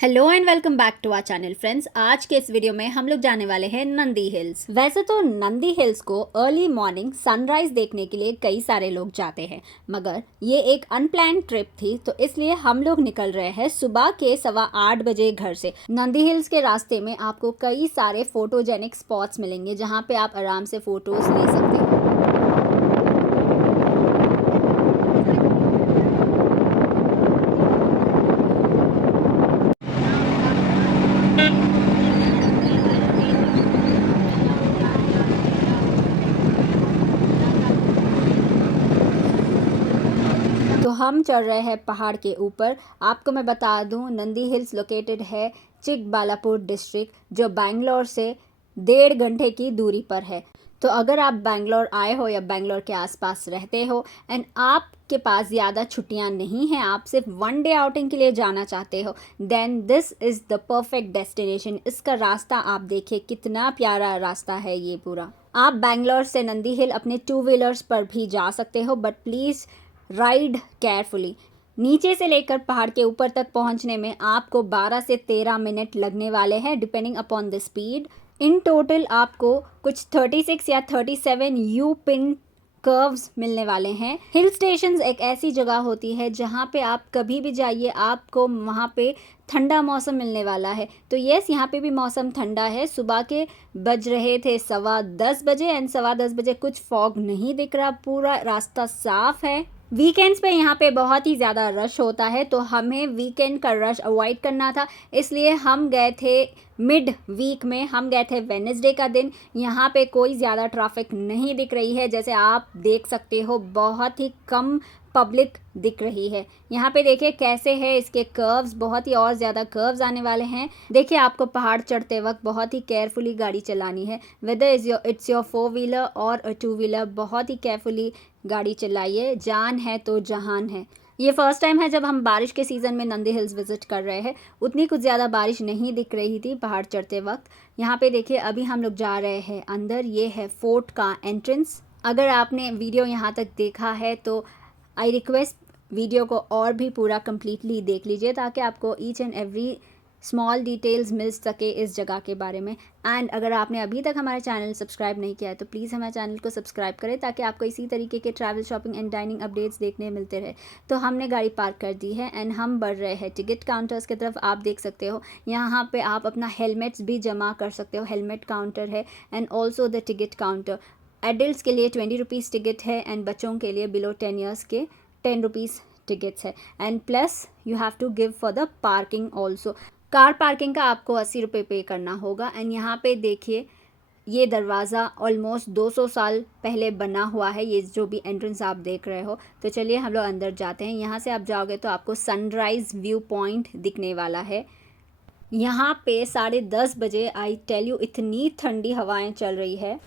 Hello and welcome back to our channel friends. आज के इस वीडियो में हम लोग जाने वाले हैं नंदी हिल्स। वैसे तो नंदी हिल्स को अर्ली मॉर्निंग सनराइज देखने के लिए कई सारे लोग जाते हैं, मगर ये एक अनप्लान्ड ट्रिप थी, तो इसलिए हम लोग निकल रहे हैं सुबह के 8:15 बजे घर से। नंदी हिल्स के रास्ते में आपको कई सारे फोटोजेनिक स्पॉट्स मिलेंगे जहाँ पे आप आराम से फोटोज ले सकते हैं। तो हम चढ़ रहे हैं पहाड़ के ऊपर। आपको मैं बता दूं, नंदी हिल्स लोकेटेड है चिकबालापुर डिस्ट्रिक्ट, जो बैंगलोर से 1.5 घंटे की दूरी पर है। तो अगर आप बैंगलोर आए हो या बैंगलोर के आसपास रहते हो एंड आपके पास ज़्यादा छुट्टियां नहीं हैं, आप सिर्फ 1 डे आउटिंग के लिए जाना चाहते हो, then this is the perfect destination. इसका रास्ता आप देखिए, कितना प्यारा रास्ता है ये पूरा। आप बैंगलोर से नंदी हिल अपने 2 व्हीलर्स पर भी जा सकते हो, बट प्लीज़ राइड केयरफुली। नीचे से लेकर पहाड़ के ऊपर तक पहुंचने में आपको 12 से 13 मिनट लगने वाले हैं, depending upon the speed. In total आपको कुछ 36 या 37 यू पिन कर्व्स मिलने वाले हैं। हिल स्टेशंस एक ऐसी जगह होती है जहाँ पे आप कभी भी जाइए, आपको वहाँ पे ठंडा मौसम मिलने वाला है। तो यस, यहाँ पे भी मौसम ठंडा है। सुबह के बज रहे थे 10:15 बजे एंड 10:15 बजे कुछ फॉग नहीं दिख रहा, पूरा रास्ता साफ है। वीकेंड्स पे यहाँ पे बहुत ही ज़्यादा रश होता है, तो हमें वीकेंड का रश अवॉइड करना था, इसलिए हम गए थे मिड वीक में। हम गए थे वेडनेसडे का दिन। यहाँ पे कोई ज़्यादा ट्रैफिक नहीं दिख रही है, जैसे आप देख सकते हो बहुत ही कम पब्लिक दिख रही है। यहाँ पे देखिए कैसे है इसके कर्व्स, बहुत ही और ज़्यादा कर्व्स आने वाले हैं। देखिए, आपको पहाड़ चढ़ते वक्त बहुत ही केयरफुली गाड़ी चलानी है, वेदर इट्स योर 4 व्हीलर और अ 2 व्हीलर। बहुत ही केयरफुली गाड़ी चलाइए, जान है तो जहान है। ये फर्स्ट टाइम है जब हम बारिश के सीज़न में नंदी हिल्स विजिट कर रहे हैं। उतनी कुछ ज़्यादा बारिश नहीं दिख रही थी पहाड़ चढ़ते वक्त। यहाँ पे देखिए, अभी हम लोग जा रहे हैं अंदर। ये है फोर्ट का एंट्रेंस। अगर आपने वीडियो यहाँ तक देखा है तो आई रिक्वेस्ट वीडियो को और भी पूरा कम्प्लीटली देख लीजिए, ताकि आपको each and every small details मिल सके इस जगह के बारे में। एंड अगर आपने अभी तक हमारा चैनल सब्सक्राइब नहीं किया है तो प्लीज़ हमारे चैनल को सब्सक्राइब करें, ताकि आपको इसी तरीके के travel, shopping and dining updates देखने मिलते रहे। तो हमने गाड़ी पार्क कर दी है एंड हम बढ़ रहे हैं टिकट काउंटर्स की तरफ। आप देख सकते हो यहाँ पे आप अपना हेलमेट्स भी जमा कर सकते हो। हेलमेट काउंटर है and also the ticket counter. Adults के लिए 20 रुपीज़ टिकट है एंड बच्चों के लिए बिलो 10 ईयर्स के 10 रुपीज़ टिकट्स है। And plus you have to give for the parking also. Car parking का आपको 80 रुपये पे करना होगा। एंड यहाँ पे देखिए, ये दरवाज़ा ऑलमोस्ट 200 साल पहले बना हुआ है, ये जो भी एंट्रेंस आप देख रहे हो। तो चलिए हम लोग अंदर जाते हैं। यहाँ से आप जाओगे तो आपको सनराइज़ व्यू पॉइंट दिखने वाला है। यहाँ पे 10:30 बजे, आई टेल यू, इतनी ठंडी हवाएं चल रही है।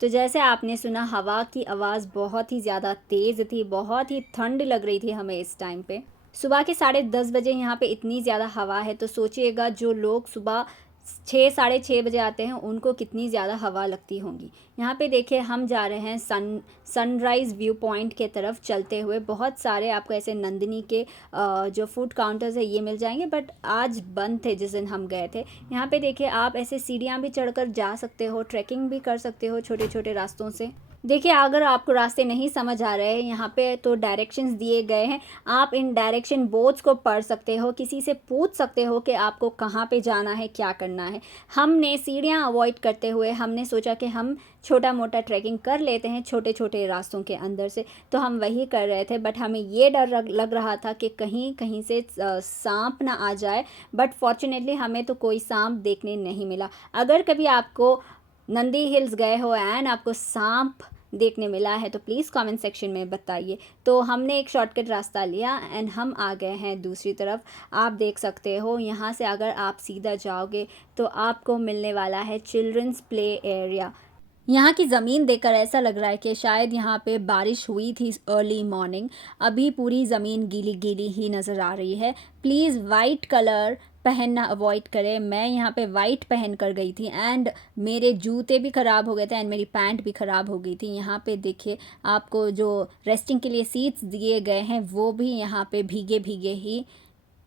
तो जैसे आपने सुना, हवा की आवाज़ बहुत ही ज़्यादा तेज़ थी, बहुत ही ठंड लग रही थी हमें इस टाइम पे। सुबह के 10:30 बजे यहाँ पे इतनी ज़्यादा हवा है, तो सोचिएगा जो लोग सुबह 6, 6:30 बजे आते हैं उनको कितनी ज़्यादा हवा लगती होंगी। यहाँ पे देखिए, हम जा रहे हैं सनराइज़ व्यू पॉइंट के तरफ चलते हुए। बहुत सारे आपको ऐसे नंदिनी के जो फूड काउंटर्स है ये मिल जाएंगे, बट आज बंद थे जिस दिन हम गए थे। यहाँ पे देखिए, आप ऐसे सीढ़ियाँ भी चढ़कर जा सकते हो, ट्रैकिंग भी कर सकते हो छोटे छोटे रास्तों से। देखिए, अगर आपको रास्ते नहीं समझ आ रहे हैं यहाँ पे, तो डायरेक्शंस दिए गए हैं। आप इन डायरेक्शन बोर्ड्स को पढ़ सकते हो, किसी से पूछ सकते हो कि आपको कहाँ पे जाना है, क्या करना है। हमने सीढ़ियाँ अवॉइड करते हुए हमने सोचा कि हम छोटा मोटा ट्रैकिंग कर लेते हैं छोटे छोटे रास्तों के अंदर से, तो हम वही कर रहे थे। बट हमें ये डर लग रहा था कि कहीं कहीं से सांप ना आ जाए, बट फॉर्चुनेटली हमें तो कोई सांप देखने नहीं मिला। अगर कभी आपको नंदी हिल्स गए हो एंड आपको सांप देखने मिला है तो प्लीज़ कमेंट सेक्शन में बताइए। तो हमने एक शॉर्टकट रास्ता लिया एंड हम आ गए हैं दूसरी तरफ। आप देख सकते हो, यहाँ से अगर आप सीधा जाओगे तो आपको मिलने वाला है चिल्ड्रंस प्ले एरिया। यहाँ की ज़मीन देखकर ऐसा लग रहा है कि शायद यहाँ पे बारिश हुई थी अर्ली मॉर्निंग। अभी पूरी ज़मीन गीली गीली ही नज़र आ रही है। प्लीज़ वाइट कलर पहनना अवॉइड करें। मैं यहाँ पे वाइट पहन कर गई थी एंड मेरे जूते भी ख़राब हो गए थे एंड मेरी पैंट भी ख़राब हो गई थी। यहाँ पे देखिए आपको जो रेस्टिंग के लिए सीट्स दिए गए हैं वो भी यहाँ पे भीगे भीगे ही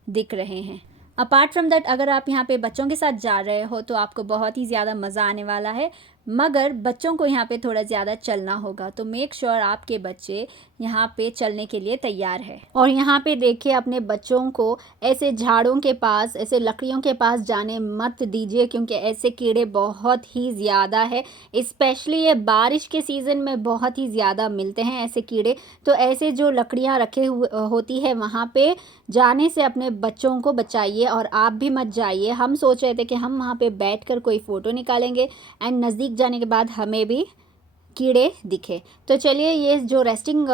दिख रहे हैं। अपार्ट फ्रॉम दैट, अगर आप यहाँ पे बच्चों के साथ जा रहे हो तो आपको बहुत ही ज़्यादा मज़ा आने वाला है, मगर बच्चों को यहाँ पे थोड़ा ज़्यादा चलना होगा। तो मेक श्योर आपके बच्चे यहाँ पे चलने के लिए तैयार है। और यहाँ पे देखिए अपने बच्चों को ऐसे झाड़ों के पास, ऐसे लकड़ियों के पास जाने मत दीजिए, क्योंकि ऐसे कीड़े बहुत ही ज़्यादा है। स्पेशली ये बारिश के सीज़न में बहुत ही ज़्यादा मिलते हैं ऐसे कीड़े। तो ऐसे जो लकड़ियाँ रखे हुए होती है वहाँ पे जाने से अपने बच्चों को बचाइए और आप भी मत जाइए। हम सोच रहे थे कि हम वहाँ पे बैठकर कोई फ़ोटो निकालेंगे एंड नज़दीक जाने के बाद हमें भी कीड़े दिखे। तो चलिए, ये जो रेस्टिंग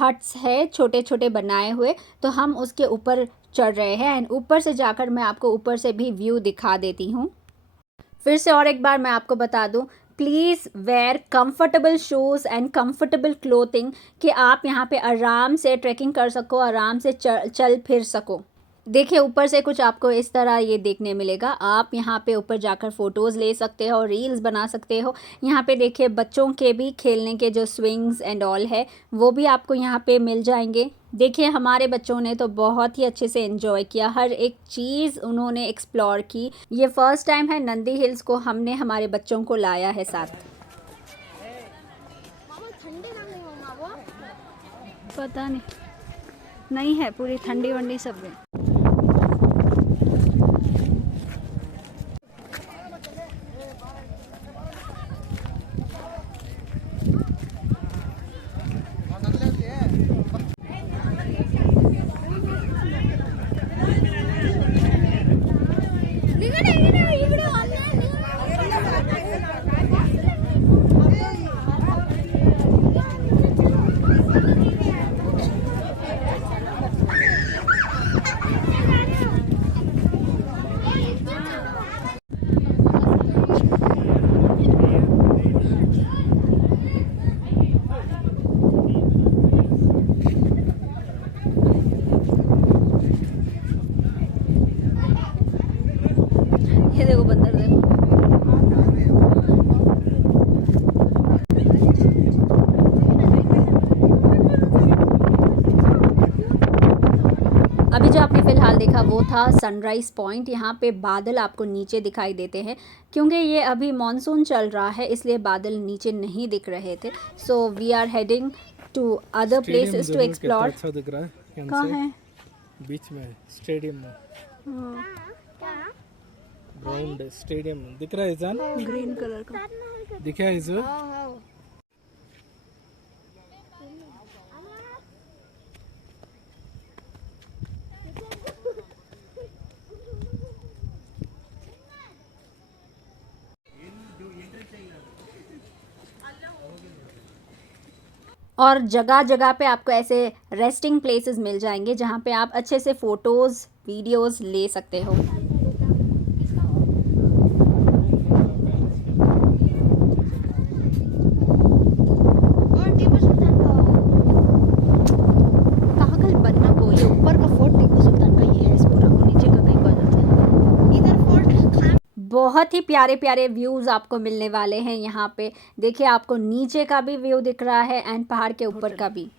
हट्स है छोटे छोटे बनाए हुए, तो हम उसके ऊपर चढ़ रहे हैं एंड ऊपर से जाकर मैं आपको ऊपर से भी व्यू दिखा देती हूँ। फिर से और एक बार मैं आपको बता दूँ, please where comfortable shoes and comfortable clothing, कि आप यहाँ पे आराम से ट्रैकिंग कर सको, आराम से चल फिर सको। देखिए ऊपर से कुछ आपको इस तरह ये देखने मिलेगा। आप यहाँ पे ऊपर जाकर फ़ोटोज़ ले सकते हो, रील्स बना सकते हो। यहाँ पे देखिए बच्चों के भी खेलने के जो स्विंग्स एंड ऑल है वो भी आपको यहाँ पे मिल जाएंगे। देखिए हमारे बच्चों ने तो बहुत ही अच्छे से एंजॉय किया, हर एक चीज़ उन्होंने एक्सप्लोर की। ये फर्स्ट टाइम है नंदी हिल्स को हमने हमारे बच्चों को लाया है साथ। पता नहीं है, पूरी ठंडी वंडी सब है। ये देखो बंदर, देखो। अभी जो आपने फ़िलहाल देखा वो था सनराइज़ पॉइंट। यहाँ पे बादल आपको नीचे दिखाई देते हैं, क्योंकि ये अभी मॉनसून चल रहा है इसलिए बादल नीचे नहीं दिख रहे थे। So we are heading to other places to explore. अच्छा दिख रहा है कहाँ है? बीच में स्टेडियम में ग्राउंड स्टेडियम दिख रहा है जान, ग्रीन कलर का दिखा है इस और जगह जगह पे आपको ऐसे रेस्टिंग प्लेसेस मिल जाएंगे जहाँ पे आप अच्छे से फ़ोटोज़ वीडियोज़ ले सकते हो। पागल बनना को, ये ऊपर का फोर्ट टीपू सुल्तान का ये है, इस पूरा को नीचे का कहीं पता चला। इधर फोर्ट बहुत ही प्यारे प्यारे व्यूज़ आपको मिलने वाले हैं यहाँ पे। देखिए आपको नीचे का भी व्यू दिख रहा है एंड पहाड़ के ऊपर का भी।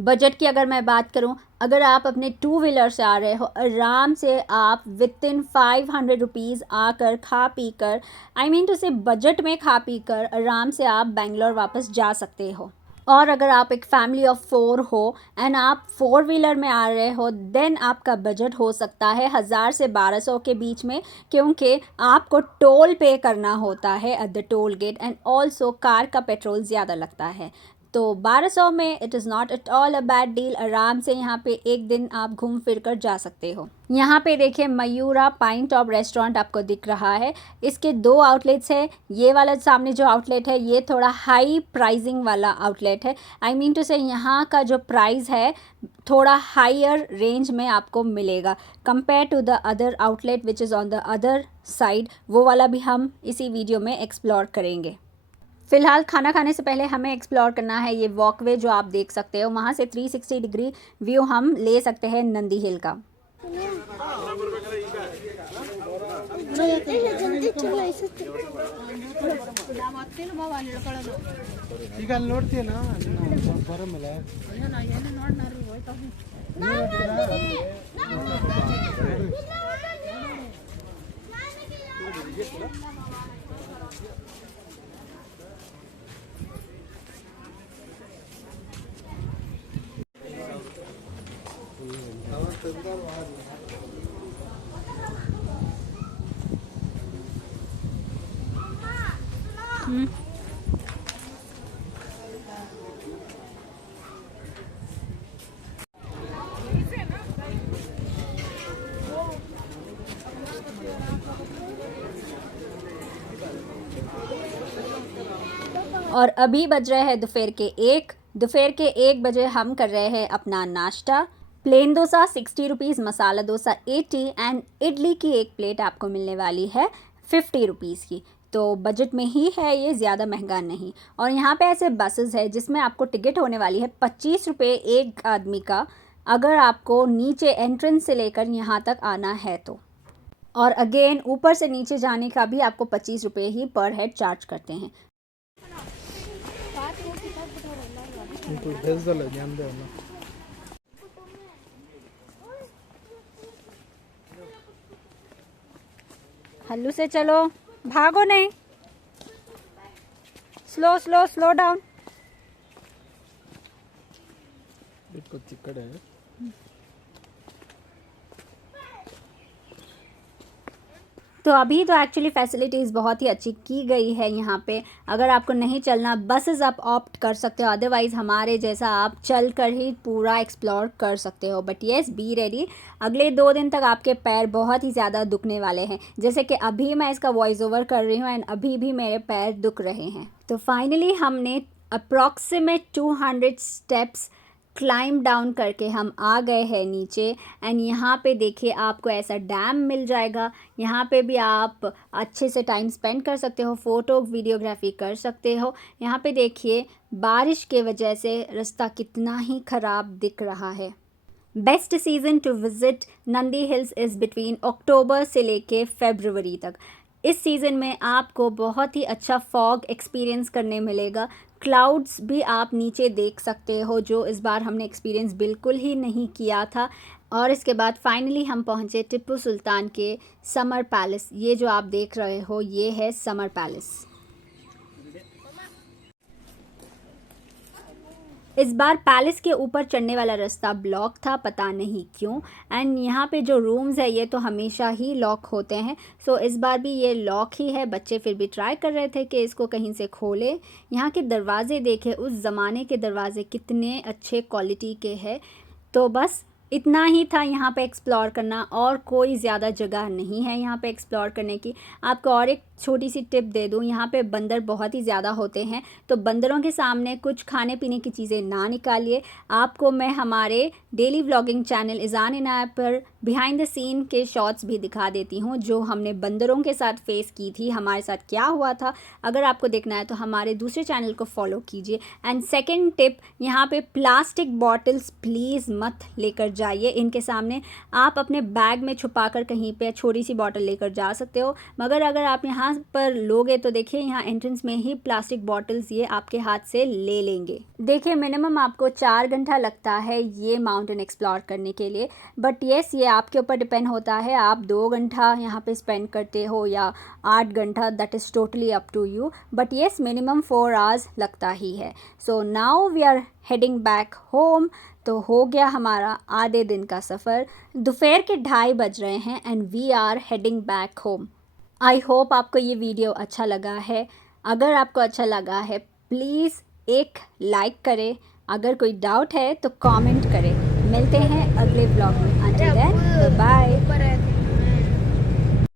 बजट की अगर मैं बात करूं, अगर आप अपने 2 व्हीलर से आ रहे हो, आराम से आप विद इन 500 रुपीज़ आकर खा पी कर, आई मीन टू से बजट में खा पी कर आराम से आप बेंगलोर वापस जा सकते हो। और अगर आप एक फैमिली ऑफ 4 हो एंड आप 4 व्हीलर में आ रहे हो, देन आपका बजट हो सकता है 1000 से 1200 के बीच में, क्योंकि आपको टोल पे करना होता है at the toll gate and also car का पेट्रोल ज़्यादा लगता है। तो 1200 में it is not at all a bad deal. आराम से यहाँ पे एक दिन आप घूम फिर कर जा सकते हो। यहाँ पे देखिए मयूरा पाइन टॉप रेस्टोरेंट आपको दिख रहा है। इसके 2 आउटलेट्स है। ये वाला सामने जो आउटलेट है ये थोड़ा हाई प्राइसिंग वाला आउटलेट है। आई मीन टू से यहाँ का जो प्राइस है थोड़ा हायर रेंज में आपको मिलेगा compare to the other outlet which is on the other side. वो वाला भी हम इसी वीडियो में एक्सप्लोर करेंगे। फ़िलहाल खाना खाने से पहले हमें एक्सप्लोर करना है ये वॉकवे जो आप देख सकते हो। वहाँ से 360 डिग्री व्यू हम ले सकते हैं नंदी हिल का। ಈಗ ಅಲ್ಲಿ ನೋಡ್ತೀಯನ ಬರಮಲ್ಲ और अभी बज रहे हैं दोपहर के 1 बजे हम कर रहे हैं अपना नाश्ता। Plain dosa 60 rupees, masala dosa 80 and idli की एक प्लेट आपको मिलने वाली है 50 रुपीज़ की। तो बजट में ही है ये, ज़्यादा महंगा नहीं। और यहाँ पे ऐसे बसेस है जिसमें आपको टिकट होने वाली है 25 रुपये एक आदमी का, अगर आपको नीचे एंट्रेंस से लेकर यहाँ तक आना है तो। और अगेन ऊपर से नीचे जाने का भी आपको 25 रुपये ही पर हेड चार्ज करते हैं। भेज दो ध्यान दो ना। हल्लू से चलो, भागो नहीं, स्लो स्लो स्लो डाउन। बिल्कुल चिकड़ है। तो अभी तो एक्चुअली फैसिलिटीज़ बहुत ही अच्छी की गई है यहाँ पे। अगर आपको नहीं चलना बसेस आप ऑप्ट कर सकते हो, अदरवाइज़ हमारे जैसा आप चल कर ही पूरा एक्सप्लोर कर सकते हो। बट येस, बी रेडी, अगले 2 दिन तक आपके पैर बहुत ही ज़्यादा दुखने वाले हैं। जैसे कि अभी मैं इसका वॉइस ओवर कर रही हूँ एंड अभी भी मेरे पैर दुख रहे हैं। तो फाइनली हमने अप्रॉक्सीमेट 200 स्टेप्स क्लाइम डाउन करके हम आ गए हैं नीचे। एंड यहाँ पे देखिए आपको ऐसा डैम मिल जाएगा। यहाँ पे भी आप अच्छे से टाइम स्पेंड कर सकते हो, फ़ोटो वीडियोग्राफी कर सकते हो। यहाँ पे देखिए बारिश के वजह से रास्ता कितना ही ख़राब दिख रहा है। Best season two visit Nandi hills is between अक्टूबर से लेके फरवरी तक। इस सीज़न में आपको बहुत ही अच्छा फॉग एक्सपीरियंस करने मिलेगा। क्लाउड्स भी आप नीचे देख सकते हो, जो इस बार हमने एक्सपीरियंस बिल्कुल ही नहीं किया था। और इसके बाद फाइनली हम पहुंचे टिप्पू सुल्तान के समर पैलेस। ये जो आप देख रहे हो ये है समर पैलेस। इस बार पैलेस के ऊपर चढ़ने वाला रास्ता ब्लॉक था, पता नहीं क्यों। एंड यहाँ पे जो रूम्स है ये तो हमेशा ही लॉक होते हैं, सो इस बार भी ये लॉक ही है। बच्चे फिर भी ट्राई कर रहे थे कि इसको कहीं से खोले। यहाँ के दरवाज़े देखे, उस ज़माने के दरवाज़े कितने अच्छे क्वालिटी के हैं। तो बस इतना ही था यहाँ पे एक्सप्लोर करना, और कोई ज़्यादा जगह नहीं है यहाँ पे एक्सप्लोर करने की। आपको और एक छोटी सी टिप दे दूँ, यहाँ पे बंदर बहुत ही ज़्यादा होते हैं, तो बंदरों के सामने कुछ खाने पीने की चीज़ें ना निकालिए। आपको मैं हमारे डेली व्लॉगिंग चैनल इज़ान इनाया पर बिहाइंड द सीन के शॉट्स भी दिखा देती हूँ, जो हमने बंदरों के साथ फेस की थी, हमारे साथ क्या हुआ था। अगर आपको देखना है तो हमारे दूसरे चैनल को फॉलो कीजिए। एंड सेकेंड टिप, यहाँ पे प्लास्टिक बॉटल्स प्लीज़ मत लेकर जाइए इनके सामने। आप अपने बैग में छुपा कर कहीं पे छोटी सी बॉटल लेकर जा सकते हो, मगर अगर आप यहाँ पर लोगे तो देखिए यहाँ एंट्रेंस में ही प्लास्टिक बॉटल्स ये आपके हाथ से ले लेंगे। देखिए मिनिमम आपको 4 घंटा लगता है ये माउंटेन एक्सप्लोर करने के लिए, बट येस ये आपके ऊपर डिपेंड होता है, आप 2 घंटा यहाँ पे स्पेंड करते हो या 8 घंटा, that is totally up to you. But yes minimum 4 hours लगता ही है। So now we are heading back home. तो हो गया हमारा आधे दिन का सफ़र। दोपहर के 2:30 बज रहे हैं and we are heading back home. I hope आपको ये वीडियो अच्छा लगा है। अगर आपको अच्छा लगा है प्लीज़ एक लाइक करें, अगर कोई डाउट है तो कमेंट करें। मिलते हैं अगले ब्लॉग में। Until then bye.